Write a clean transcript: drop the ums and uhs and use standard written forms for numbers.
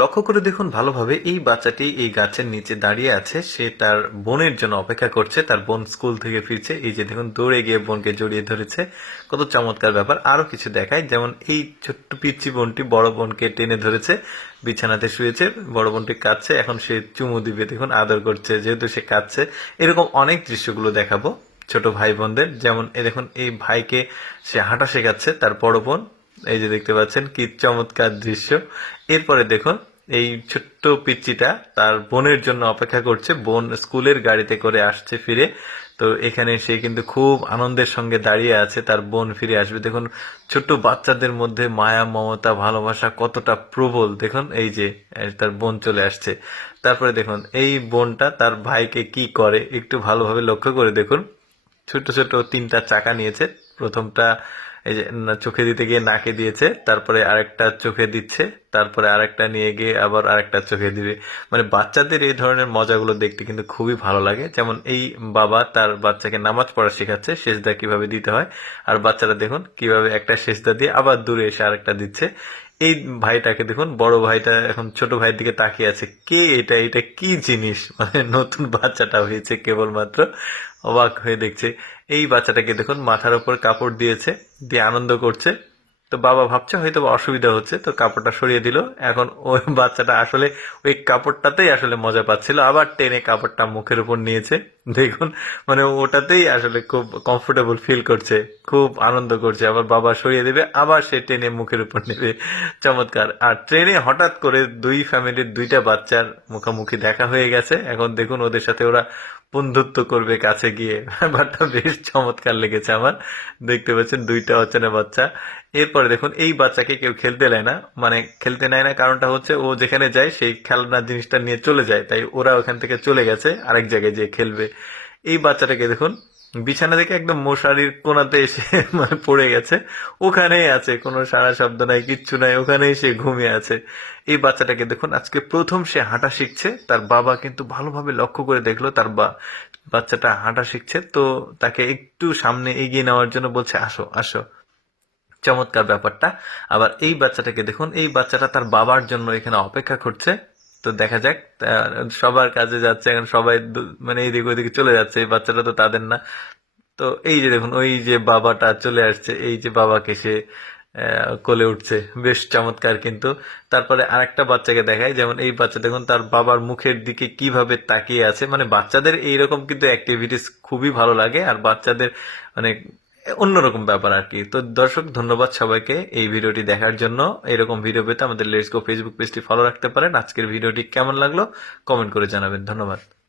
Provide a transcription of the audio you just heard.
লক্ষ্য করে দেখুন ভালোভাবে, এই বাচ্চাটি এই গাছের নিচে দাঁড়িয়ে আছে। সে তার বোনের জন্য অপেক্ষা করছে। তার বোন স্কুল থেকে ফিরছে। এই যে দেখুন, দৌড়ে গিয়ে বোনকে জড়িয়ে ধরেছে। কত চমৎকার ব্যাপার। আরো কিছু দেখায়, যেমন এই ছোট্ট পিচ্চি বোনটি বড় বোনকে টেনে ধরেছে, বিছানাতে শুয়েছে, বড় বোনটি কাঁদছে, এখন সে চুমু দিবে, দেখুন আদর করছে যেহেতু সে কাঁদছে। এরকম অনেক দৃশ্যগুলো দেখাবো ছোট ভাই বোনদের। যেমন এই দেখুন, এই ভাইকে সে হাঁটা শেখাচ্ছে তার বড় বোন। এই যে দেখতে পাচ্ছেন কি চমৎকার দৃশ্য। এরপরে দেখুন, এই ছোট্ট পিচ্চিটা তার বোনের জন্য অপেক্ষা করছে। বোন স্কুলের গাড়িতে করে আসছে ফিরে। তো এখানে সে কিন্তু খুব আনন্দের সঙ্গে দাঁড়িয়ে আছে, তার বোন ফিরে আসবে। দেখুন ছোট্ট বাচ্চাদের মধ্যে মায়া, মমতা, ভালোবাসা কতটা প্রবল। দেখুন এই যে তার বোন চলে আসছে। তারপরে দেখুন এই বোনটা তার ভাইকে কি করে একটু ভালোভাবে লক্ষ্য করে দেখুন। ছোট ছোট তিনটা চাকা নিয়েছে। প্রথমটা এই যে চোখে দিতে গিয়ে নাকে দিয়েছে, তারপরে আরেকটা চোখে দিচ্ছে, তারপরে আরেকটা নিয়ে গিয়ে আবার আরেকটা চোখে দিবে। মানে বাচ্চাদের এই ধরনের মজাগুলো দেখতে কিন্তু খুবই ভালো লাগে। যেমন এই বাবা তার বাচ্চাকে নামাজ পড়া শেখাচ্ছে, সেজদা কিভাবে দিতে হয়। আর বাচ্চারা দেখুন কিভাবে একটা সেজদা দিয়ে আবার দূরে এসে আরেকটা দিচ্ছে। এই ভাইটাকে দেখুন, বড় ভাইটা এখন ছোট ভাইয়ের দিকে তাকিয়ে আছে, কে এটা, এটা কি জিনিস। মানে নতুন বাচ্চাটা হয়েছে কেবলমাত্র, অবাক হয়ে দেখছে। এই বাচ্চাটাকে দেখুন মাথার উপর কাপড় দিয়েছে, দিয়ে আনন্দ করছে। তো বাবা ভাবছে হয়তো অসুবিধা হচ্ছে, তো কাপড়টা সরিয়ে দিল। এখন ওই বাচ্চাটা আসলে ওই কাপড়টাতেই আসলে মজা পাচ্ছিল, আবার টেনে কাপড়টা মুখের উপর নিয়েছে। দেখুন, মানে ওটাতেই আসলে খুব কমফোর্টেবল ফিল করছে, খুব আনন্দ করছে। আবার বাবা সরিয়ে দেবে, আবার সে টেনে মুখের উপর নেবে। চমৎকার। আর ট্রেনে হঠাৎ করে দুই ফ্যামিলির দুইটা বাচ্চার মুখোমুখি দেখা হয়ে গেছে। এখন দেখুন ওদের সাথে ওরা বন্ধুত্ব করবে কাছে গিয়ে। ব্যাপারটা বেশ চমৎকার লেগেছে আমার। দেখতে পাচ্ছেন দুইটা অচেনা বাচ্চা। এরপরে দেখুন এই বাচ্চাকে কেউ খেলতে নেয় না। মানে খেলতে নেয় না কারণটা হচ্ছে, ও যেখানে যায় সেই খেলনার জিনিসটা নিয়ে চলে যায়, তাই ওরা ওখান থেকে চলে গেছে আরেক জায়গায় যেয়ে খেলবে। এই বাচ্চাটাকে দেখুন বিছানা থেকে একদম মশারির কোনাতে এসে মানে পড়ে গেছে, ওখানেই আছে, কোনো সারা শব্দ নাই, কিচ্ছু নাই, ওখানেই সে ঘুমিয়ে আছে। এই বাচ্চাটাকে দেখুন আজকে প্রথম সে হাঁটা শিখছে। তার বাবা কিন্তু ভালোভাবে লক্ষ্য করে দেখলো তার বাচ্চাটা হাঁটা শিখছে, তো তাকে একটু সামনে এগিয়ে নেওয়ার জন্য বলছে, আসো আসো। চমৎকার ব্যাপারটা। আবার এই বাচ্চাটাকে দেখুন, এই বাচ্চাটা তার বাবার জন্য এখানে অপেক্ষা করছে। তো দেখা যাক, সবার কাজে যাচ্ছে এখন, সবাই মানে এইদিকে ওইদিকে চলে যাচ্ছে, এই বাচ্চাটা তো তাদের না। তো এই যে দেখুন ওই যে বাবাটা চলে আসছে, এই যে বাবাকে সে কোলে উঠছে, বেশ চমৎকার কিন্তু। তারপরে আরেকটা বাচ্চাকে দেখায়, যেমন এই বাচ্চা দেখুন তার বাবার মুখের দিকে কিভাবে তাকিয়ে আছে। মানে বাচ্চাদের এইরকম কিন্তু অ্যাক্টিভিটিস খুবই ভালো লাগে, আর বাচ্চাদের মানে অন্যরকম ব্যাপার আর কি। তো দর্শক, ধন্যবাদ সবাইকে এই ভিডিওটি দেখার জন্য। এরকম ভিডিও পেতে আমাদের লেটস গো ফেসবুক পেজটি ফলো রাখতে পারেন। আজকের ভিডিওটি কেমন লাগলো কমেন্ট করে জানাবেন। ধন্যবাদ।